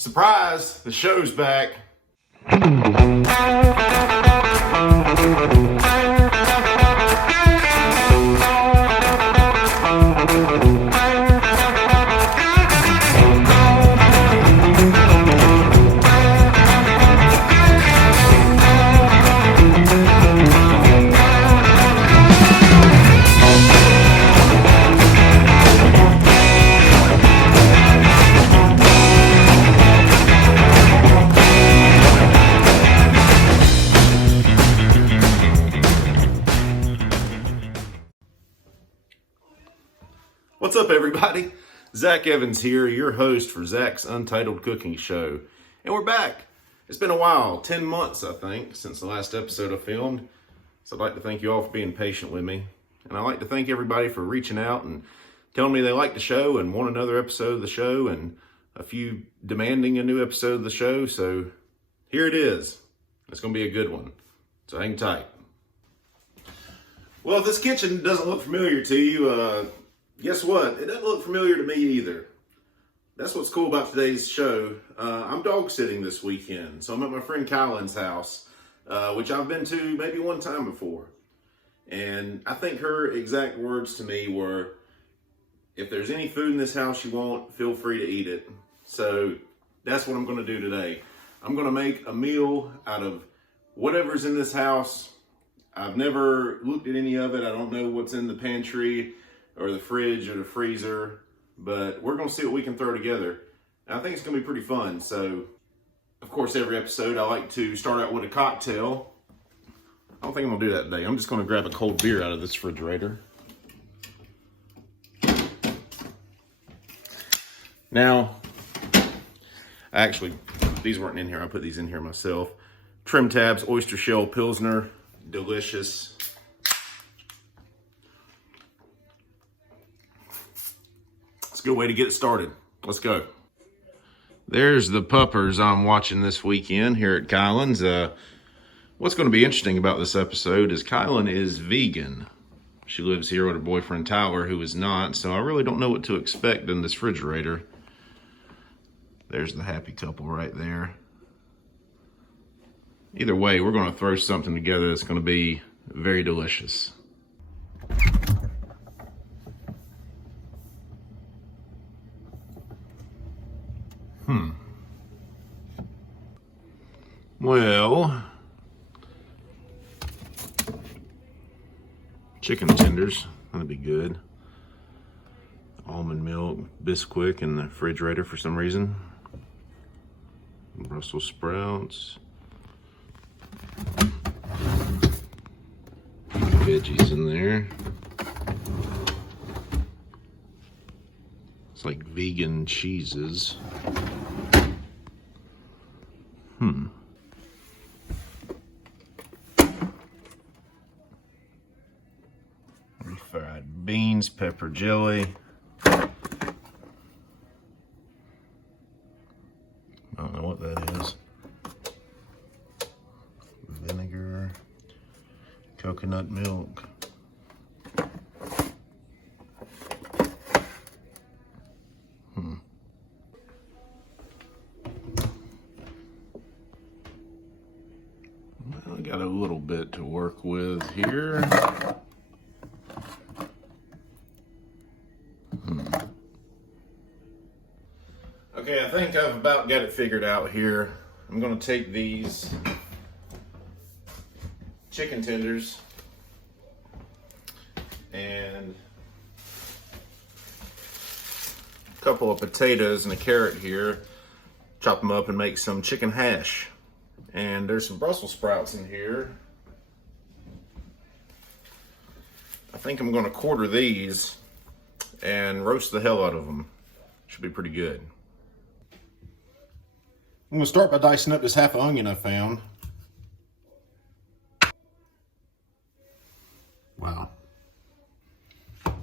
Surprise! The show's back. What's up, everybody? Zach Evans here, your host for Zach's Untitled Cooking Show. And we're back. It's been a while, 10 months, I think, since the last episode I filmed. So I'd like to thank you all for being patient with me. And I'd like to thank everybody for reaching out and telling me they like the show and want another episode of the show, and a few demanding a new episode of the show. So here it is. It's going to be a good one. So hang tight. Well, if this kitchen doesn't look familiar to you, guess what? It doesn't look familiar to me either. That's what's cool about today's show. I'm dog sitting this weekend. So I'm at my friend Kylan's house, which I've been to maybe one time before. And I think her exact words to me were, if there's any food in this house you want, feel free to eat it. So that's what I'm going to do today. I'm going to make a meal out of whatever's in this house. I've never looked at any of it. I don't know what's in the pantry or the fridge or the freezer, but we're gonna see what we can throw together. And I think it's gonna be pretty fun. So, of course, every episode I like to start out with a cocktail. I don't think I'm gonna do that today. I'm just gonna grab a cold beer out of this refrigerator. Now, actually, these weren't in here. I put these in here myself. Trim Tabs Oyster Shell Pilsner, delicious. It's a good way to get it started. Let's go. There's the puppers I'm watching this weekend here at Kylan's. What's going to be interesting about this episode is Kylan is vegan. She lives here with her boyfriend Tyler, who is not, so I really don't know what to expect in this refrigerator. There's the happy couple right there. Either way, we're going to throw something together that's going to be very delicious. Well, chicken tenders, that'd be good. Almond milk, Bisquick in the refrigerator for some reason. Brussels sprouts. Veggies in there. It's like vegan cheeses. Refried beans, pepper jelly. I don't know what that is. Vinegar, coconut milk. Well, I got a little bit to work with here. Okay, I think I've about got it figured out here. I'm going to take these chicken tenders and a couple of potatoes and a carrot here, chop them up and make some chicken hash. And there's some Brussels sprouts in here. I think I'm going to quarter these and roast the hell out of them. Should be pretty good. I'm going to start by dicing up this half onion I found. Wow.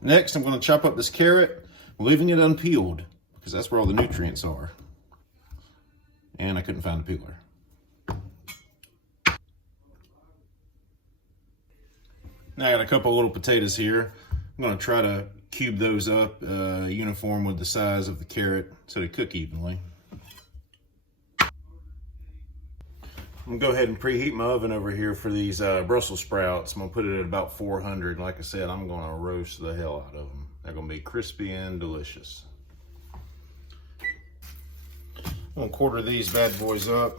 Next, I'm going to chop up this carrot, leaving it unpeeled, because that's where all the nutrients are. And I couldn't find a peeler. Now I got a couple little potatoes here. I'm going to try to cube those up uniform with the size of the carrot so they cook evenly. I'm gonna go ahead and preheat my oven over here for these Brussels sprouts. I'm gonna put it at about 400. Like I said, I'm gonna roast the hell out of them. They're gonna be crispy and delicious. I'm gonna quarter these bad boys up.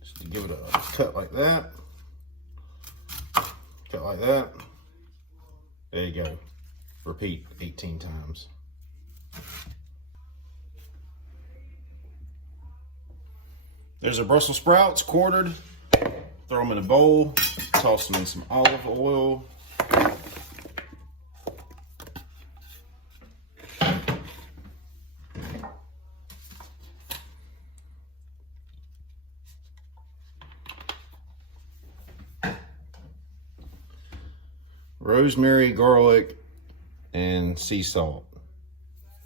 Just to give it a cut like that. Cut like that. There you go. Repeat 18 times. There's our Brussels sprouts quartered. Throw them in a bowl. Toss them in some olive oil. Rosemary, garlic, and sea salt.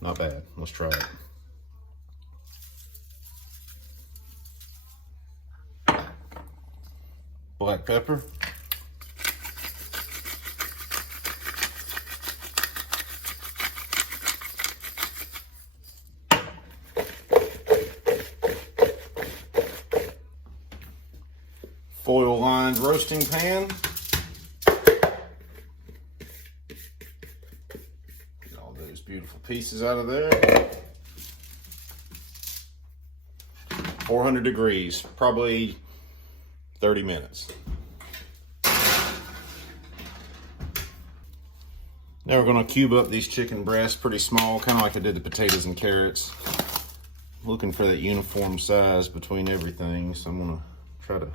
Not bad. Let's try it. Black pepper. Foil lined roasting pan. Get all those beautiful pieces out of there. 400 degrees, probably 30 minutes. Now we're going to cube up these chicken breasts pretty small, kind of like I did the potatoes and carrots. Looking for that uniform size between everything, so I'm going to try to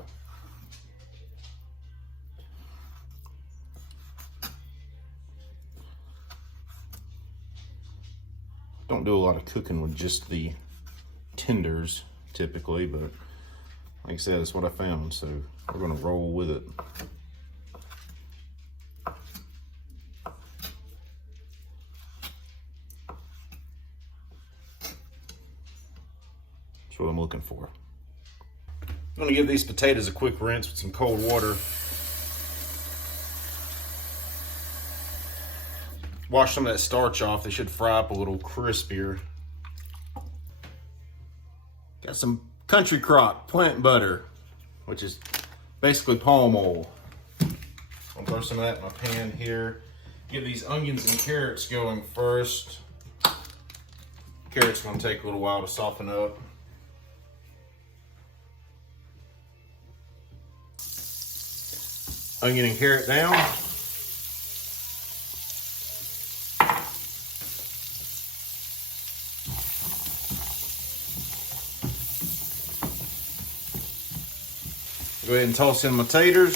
don't do a lot of cooking with just the tenders typically, but like I said, it's what I found, so we're going to roll with it. That's what I'm looking for. I'm going to give these potatoes a quick rinse with some cold water. Wash some of that starch off. They should fry up a little crispier. Got some Country Crock plant butter, which is basically palm oil. I'll throw some of that in my pan here. Give these onions and carrots going first. Carrots are going to take a little while to soften up. Onion and carrot down. Go ahead and toss in my taters.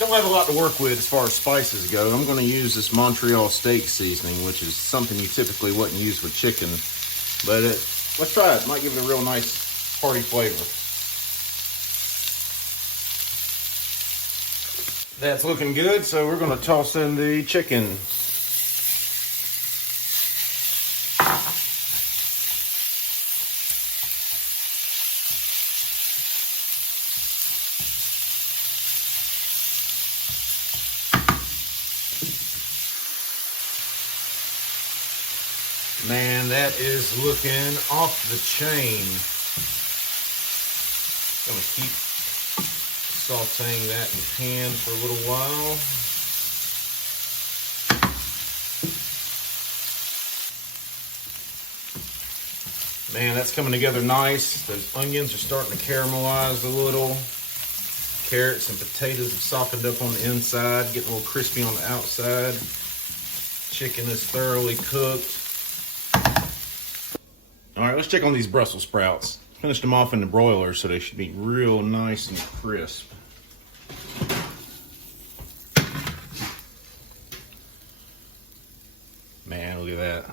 Don't have a lot to work with as far as spices go. I'm going to use this Montreal steak seasoning, which is something you typically wouldn't use with chicken. But let's try it. Might give it a real nice hearty flavor. That's looking good, so we're going to toss in the chicken. Man, that is looking off the chain. Gonna keep sauteing that in pan for a little while. Man, that's coming together nice. Those onions are starting to caramelize a little. Carrots and potatoes have softened up on the inside, getting a little crispy on the outside. Chicken is thoroughly cooked. All right, let's check on these Brussels sprouts. Finished them off in the broiler, so they should be real nice and crisp. Man, look at that.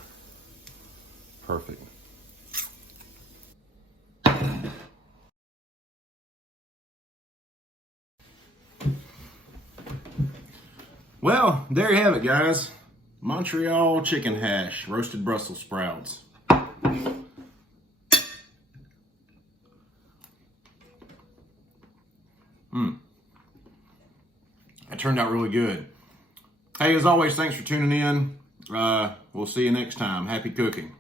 Perfect. Well, there you have it, guys. Montreal chicken hash, roasted Brussels sprouts. turned out really good. Hey, as always, thanks for tuning in. We'll see you next time. Happy cooking.